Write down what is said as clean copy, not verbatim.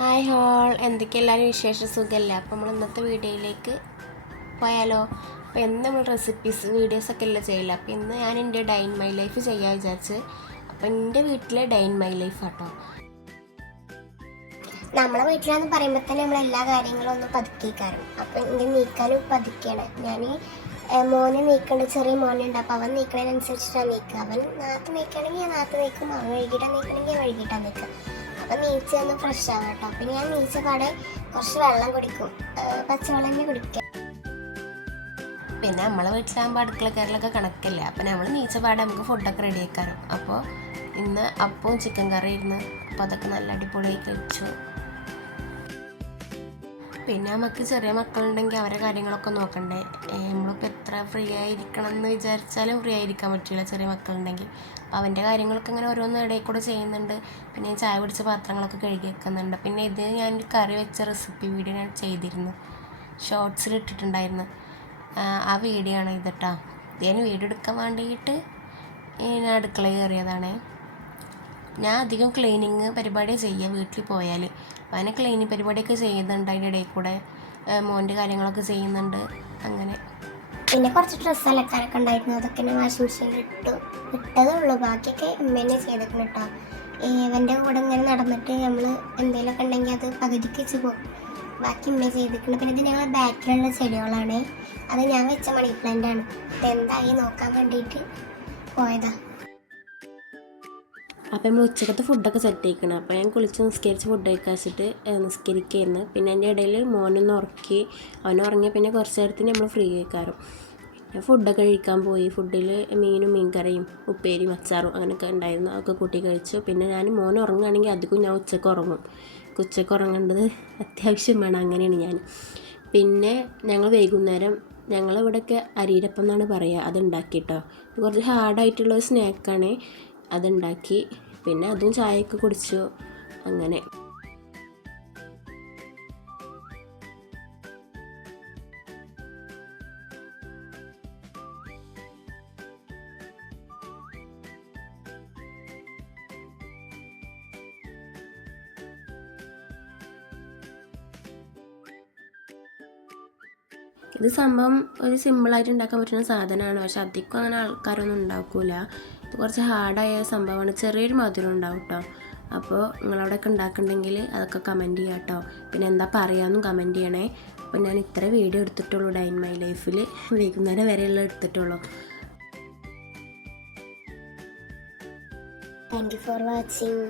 Hi whole, എന്തൊക്കെ എല്ലാവരും വിശേഷ സുഖമല്ല. അപ്പോൾ നമ്മൾ ഇന്നത്തെ വീഡിയോയിലേക്ക് പോയാലോ. അപ്പോൾ എന്ന് നമ്മൾ റെസിപ്പീസ് വീഡിയോസൊക്കെ അല്ല ചെയ്യില്ല. അപ്പോൾ ഇന്ന് ഞാൻ എൻ്റെ ഡേ ഇൻ മൈ ലൈഫ് ചെയ്യാൻ വിചാരിച്ച്. അപ്പോൾ എൻ്റെ വീട്ടിലെ ഡേ ഇൻ മൈ ലൈഫ് കേട്ടോ. നമ്മളെ വീട്ടിലാന്ന് പറയുമ്പോൾ തന്നെ നമ്മളെല്ലാ കാര്യങ്ങളും ഒന്ന് പതുക്കിക്കാറും. അപ്പോൾ എൻ്റെ നീക്കാനും പതുക്കിയാണ്. ഞാൻ മോനെ നീക്കേണ്ട, ചെറിയ മോനുണ്ട്. അപ്പോൾ അവൻ നീക്കണതിനനുസരിച്ചിട്ടാണ് നീക്കുക. അവൻ നാത്ത് നീക്കുകയാണെങ്കിൽ ഞാൻ നാത്ത് നീക്കും, അവൻ വൈകിട്ടാണ് നീക്കണമെങ്കിൽ ഞാൻ വൈകിട്ടാണ് നീക്കുക. അപ്പം നീച്ച ഒന്ന് ഫ്രഷ് ആവാം കേട്ടോ. അപ്പം ഞാൻ നീച്ച പാടെ കുറച്ച് വെള്ളം കുടിക്കും, പച്ചവെള്ളം തന്നെ കുടിക്കുക. പിന്നെ നമ്മളെ വീട്ടിലാകുമ്പോൾ അടുക്കള കയറലൊക്കെ കണക്കില്ല. അപ്പോൾ നമ്മൾ നീച്ച പാടെ നമുക്ക് ഫുഡൊക്കെ റെഡി ആക്കാറും. അപ്പോൾ ഇന്ന് അപ്പവും ചിക്കൻ കറി ഇരുന്ന്, അപ്പോൾ അതൊക്കെ നല്ല അടിപൊളിയായി കഴിച്ചു. പിന്നെ നമുക്ക് ചെറിയ മക്കളുണ്ടെങ്കിൽ അവരെ കാര്യങ്ങളൊക്കെ നോക്കണ്ടേ. നമ്മളിപ്പോൾ എത്ര ഫ്രീ ആയിരിക്കണം എന്ന് വിചാരിച്ചാലും ഫ്രീ ആയിരിക്കാൻ പറ്റില്ല ചെറിയ മക്കളുണ്ടെങ്കിൽ. അപ്പോൾ അവൻ്റെ കാര്യങ്ങളൊക്കെ ഇങ്ങനെ ഓരോന്നും ഇടയിൽ കൂടെ ചെയ്യുന്നുണ്ട്. പിന്നെ ചായ പിടിച്ച പാത്രങ്ങളൊക്കെ കഴുകി വെക്കുന്നുണ്ട്. പിന്നെ ഇത് ഞാൻ കറി വെച്ച റെസിപ്പി വീഡിയോ ഞാൻ ചെയ്തിരുന്നു, ഷോർട്സിൽ ഇട്ടിട്ടുണ്ടായിരുന്നു. ആ വീഡിയോ ആണ് ഇത് കേട്ടോ. ഞാൻ വീഡിയോ എടുക്കാൻ വേണ്ടിയിട്ട് ഞാൻ അടുക്കളയിൽ കയറിയതാണ്. ഞാൻ അധികം ക്ലീനിങ് പരിപാടിയാണ് ചെയ്യുക വീട്ടിൽ പോയാൽ. അപ്പോൾ അതിനെ ക്ലീനിങ് പരിപാടിയൊക്കെ ചെയ്യുന്നുണ്ട്, അതിൻ്റെ ഇടയിൽ കൂടെ മോൻ്റെ കാര്യങ്ങളൊക്കെ ചെയ്യുന്നുണ്ട്. അങ്ങനെ പിന്നെ കുറച്ച് ഡ്രസ്സ് അലക്കാനൊക്കെ ഉണ്ടായിരുന്നു, അതൊക്കെ ഞാൻ വാഷിംഗ് മെഷീനിൽ ഇട്ടതേ ഉള്ളൂ. ബാക്കിയൊക്കെ ഉമ്മേനെ ചെയ്തിട്ടുണ്ട് കേട്ടോ. ഇവൻ്റെ കൂടെ ഇങ്ങനെ നടന്നിട്ട് നമ്മൾ എന്തെങ്കിലുമൊക്കെ ഉണ്ടെങ്കിൽ അത് പകുതിക്ക് വെച്ച് പോകും. ബാക്കി ഉമ്മ ചെയ്തിട്ടുണ്ട്. പിന്നെ ഇത് ഞങ്ങൾ ബാക്കിലുള്ള ചെടികളാണ്, അത് ഞാൻ വെച്ച മണി പ്ലാന്റ് ആണ്. ഇത് എന്തായി നോക്കാൻ വേണ്ടിയിട്ട് പോയതാ. അപ്പോൾ നമ്മൾ ഉച്ചക്കത്തെ ഫുഡൊക്കെ സെറ്റ് ചെയ്യിക്കണം. അപ്പോൾ ഞാൻ കുളിച്ച് നിസ്കരിച്ച് ഫുഡ് കഴിക്കാച്ചിട്ട് നിസ്കരിക്കുകയായിരുന്നു. പിന്നെ എൻ്റെ ഇടയിൽ മോനൊന്ന് ഉറക്കി, അവനുറങ്ങിയ പിന്നെ കുറച്ച് നേരത്തിന് നമ്മൾ ഫ്രീ കഴിക്കാറും. പിന്നെ ഫുഡൊക്കെ കഴിക്കാൻ പോയി. ഫുഡിൽ മീനും മീൻകറിയും ഉപ്പേരിയും അച്ചാറും അങ്ങനെയൊക്കെ ഉണ്ടായിരുന്നു, അതൊക്കെ കൂട്ടി കഴിച്ചു. പിന്നെ ഞാൻ മോൻ ഉറങ്ങുകയാണെങ്കിൽ അധികം ഞാൻ ഉച്ചക്ക് ഉറങ്ങും. ഉച്ചക്ക് ഉറങ്ങേണ്ടത് അത്യാവശ്യം വേണം, അങ്ങനെയാണ് ഞാൻ. പിന്നെ ഞങ്ങൾ വൈകുന്നേരം, ഞങ്ങളിവിടെയൊക്കെ അരിയിരപ്പം എന്നാണ് പറയുക, അതുണ്ടാക്കി കേട്ടോ. കുറച്ച് ഹാർഡായിട്ടുള്ളൊരു സ്നാക്കാണ്, അതുണ്ടാക്കി. പിന്നെ അതും ചായയൊക്കെ കുടിച്ചു. അങ്ങനെ ഇത് സംഭവം ഒരു സിമ്പിളായിട്ട് ഉണ്ടാക്കാൻ പറ്റുന്ന സാധനമാണ്. പക്ഷെ അധികം അങ്ങനെ ആൾക്കാരൊന്നും ഉണ്ടാക്കില്ല. ഇത് കുറച്ച് ഹാർഡായ സംഭവമാണ്, ചെറിയൊരു മധുരം ഉണ്ടാവും കേട്ടോ. അപ്പോൾ നിങ്ങളവിടെയൊക്കെ ഉണ്ടാക്കുന്നുണ്ടെങ്കിൽ അതൊക്കെ കമൻറ്റ് ചെയ്യാം കേട്ടോ. പിന്നെ എന്താ പറയാമെന്നും കമൻറ്റ് ചെയ്യണേ. അപ്പോൾ ഞാൻ ഇത്ര വീഡിയോ എടുത്തിട്ടുള്ളൂ ഡേ ഇൻ മൈ ലൈഫിൽ, വൈകുന്നേരം വരെയുള്ള എടുത്തിട്ടുള്ളൂ. Thank you for watching.